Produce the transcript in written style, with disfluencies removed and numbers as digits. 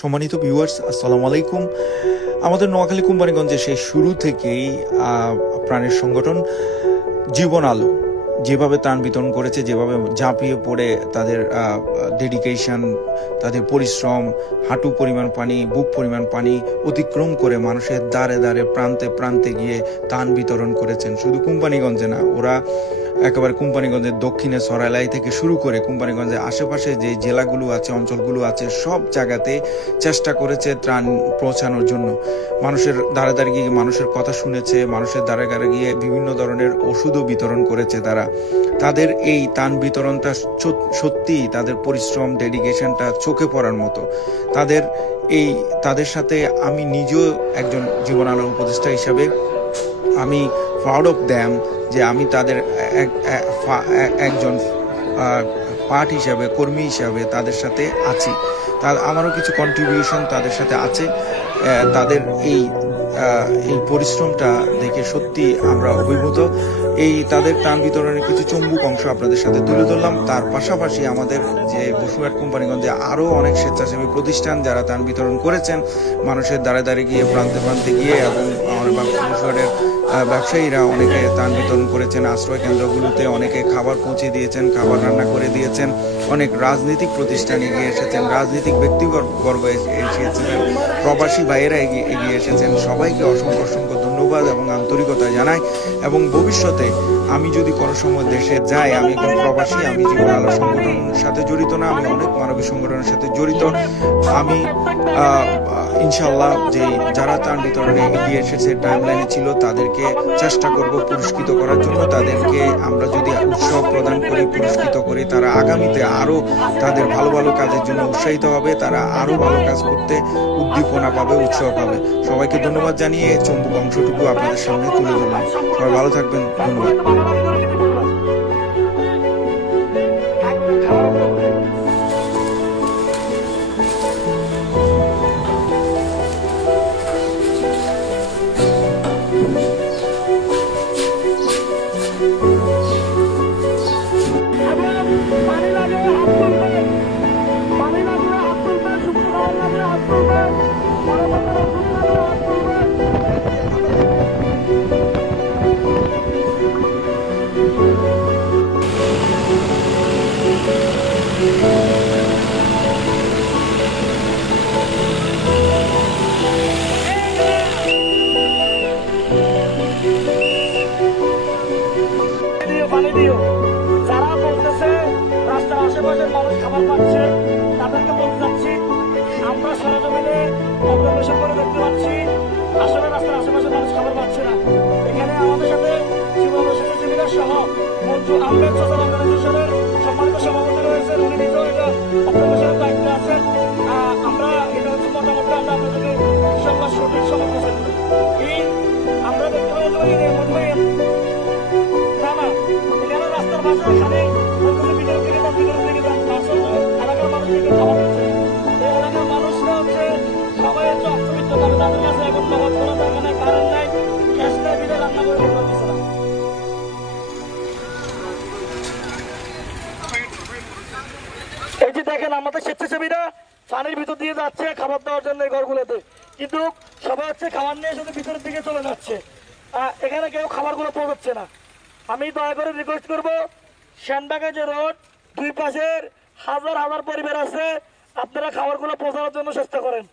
সম্মানিত ভিউয়ার্স, আসসালামু আলাইকুম। আমাদের নোয়াখালী কোম্পানিগঞ্জে সেই শুরু থেকেই প্রাণের সংগঠন জীবন আলো যেভাবে ত্রাণ বিতরণ করেছে, যেভাবে ঝাঁপিয়ে পড়ে তাদের ডেডিকেশন, তাদের পরিশ্রম, হাঁটু পরিমাণ পানি, বুক পরিমাণ পানি অতিক্রম করে মানুষের দ্বারে দ্বারে প্রান্তে প্রান্তে গিয়ে ত্রাণ বিতরণ করেছেন। শুধু কোম্পানিগঞ্জে না, ওরা একেবারে কোম্পানিগঞ্জের দক্ষিণে সরাইলাই থেকে শুরু করে কোম্পানিগঞ্জের আশেপাশে যে জেলাগুলো আছে, অঞ্চলগুলো আছে, সব জায়গাতে চেষ্টা করেছে ত্রাণ পৌঁছানোর জন্য। মানুষের দ্বারে দ্বারে গিয়ে মানুষের কথা শুনেছে, মানুষের দ্বারে দ্বারে গিয়ে বিভিন্ন ধরনের ওষুধও বিতরণ করেছে তারা। তাদের এই ত্রাণ বিতরণটা সত্যি তাদের পরিশ্রম, ডেডিকেশনটা চোখে পড়ার মতো। তাদের সাথে আমি নিজেও একজন জীবন আলোর উপদেষ্টা হিসাবে আমি প্রাউড অফ দ্যাম যে আমি তাদের একজন পার্ট হিসাবে, কর্মী হিসাবে তাদের সাথে আছি। আমারও কিছু কন্ট্রিবিউশন তাদের সাথে আছে। তাদের এই পরিশ্রমটা দেখে সত্যি আমরা অভিভূত। তাদের ত্রাণ বিতরণের কিছু চম্বুক অংশ আপনাদের সাথে তুলে ধরলাম। তার পাশাপাশি আমাদের যে বসুরহাট কোম্পানিগঞ্জে আরও অনেক স্বেচ্ছাসেবী প্রতিষ্ঠান যারা ত্রাণ বিতরণ করেছেন, মানুষের দ্বারে দ্বারে গিয়ে, প্রান্তে প্রান্তে গিয়ে, এবং বসুরহাটের ব্যবসায়ীরা অনেকে ত্রাণ বিতরণ করেছেন। আশ্রয় কেন্দ্রগুলোতে অনেকে খাবার পৌঁছে দিয়েছেন, খাবার রান্না করে দিয়েছেন। অনেক রাজনৈতিক প্রতিষ্ঠান এগিয়ে এসেছেন, রাজনৈতিক ব্যক্তিবর্গ এসেছেন, প্রবাসী ভাইয়েরা এগিয়ে এসেছেন। সবাইকে অসংখ্য অসংখ্য ধন্যবাদ এবং আন্তরিকতা জানাই। এবং ভবিষ্যতে আমি যদি কোনো সময় দেশে যাই, আমি একজন প্রবাসী, আমি জীবন আলো সংগঠনের সাথে জড়িত না, আমি অনেক মানবিক সংগঠনের সাথে জড়িত। আমি ইনশাল্লাহ যে যারা ত্রাণ বিতরণে এগিয়ে এসেছে, টাইমলাইনে ছিল, তাদেরকে চেষ্টা করব পুরস্কৃত করার জন্য। তাদেরকে আমরা যদি উৎসাহ প্রদান করি, পুরস্কৃত করি, তারা আগামীতে আরও তাদের ভালো ভালো কাজের জন্য উৎসাহিত হবে, তারা আরও ভালো কাজ করতে উদ্দীপনা পাবে, উৎসাহ পাবে। সবাইকে ধন্যবাদ জানিয়ে চম্বুক অংশটুকু আপনাদের সামনে তুলে ধরলাম। সবাই ভালো থাকবেন, ধন্যবাদ। যারা বলতেছে রাস্তার আশেপাশের মানুষ খাবার পাচ্ছে, তাদেরকে বলতে চাচ্ছি, আমরা সরজমিনে অবজারভেশন করে দেখতে পাচ্ছি আসলে রাস্তার আশেপাশের মানুষ খাবার পাচ্ছে না। এখানে আমাদের সাথে জীবন স্বেচ্ছাসেবীরা সহ মঞ্জু আহমেদ সোশ্যাল অর্গানাইজেশনের সম্মানিত সভাপতি রয়েছেন, উনি নিজেও এটা অবজারভেশনের দায়িত্বে আছেন। আমরা এটা হচ্ছে মতামতটা আমরা আপনাদেরকে ইনশাআল্লাহ সঠিক সময় পৌঁছে দেব। আমরা দেখতে পাই এখানে রাস্তার পাশে খালি ভিতর থেকে বা ভিতর থেকে এলাকার মানুষদেরকে খাবার দিচ্ছে। এই এলাকার মানুষরা হচ্ছে সবাই হচ্ছে অস্তমিত, তবে তাদের কাছে এখন জবাব করা দরকার নেই, কারেন্ট নাই, গ্যাস নাই, ভিতরে রান্না করে খেতে পারতেছে না। এই যে দেখেন আমাদের স্বেচ্ছাসেবীরা পানির ভিতর দিয়ে যাচ্ছে খাবার দেওয়ার জন্য এই ঘরগুলোতে, কিন্তু সবাই হচ্ছে খাবার নিয়ে শুধু ভিতরের দিকে চলে যাচ্ছে। এখানে কেউ খাবারগুলো পৌঁছাচ্ছে না। আমি দয়া করে রিকোয়েস্ট করবো, শ্যানবাগা যে রোড, দুই পাশের হাজার হাজার পরিবার আছে, আপনারা খাবারগুলো পৌঁছানোর জন্য চেষ্টা করেন।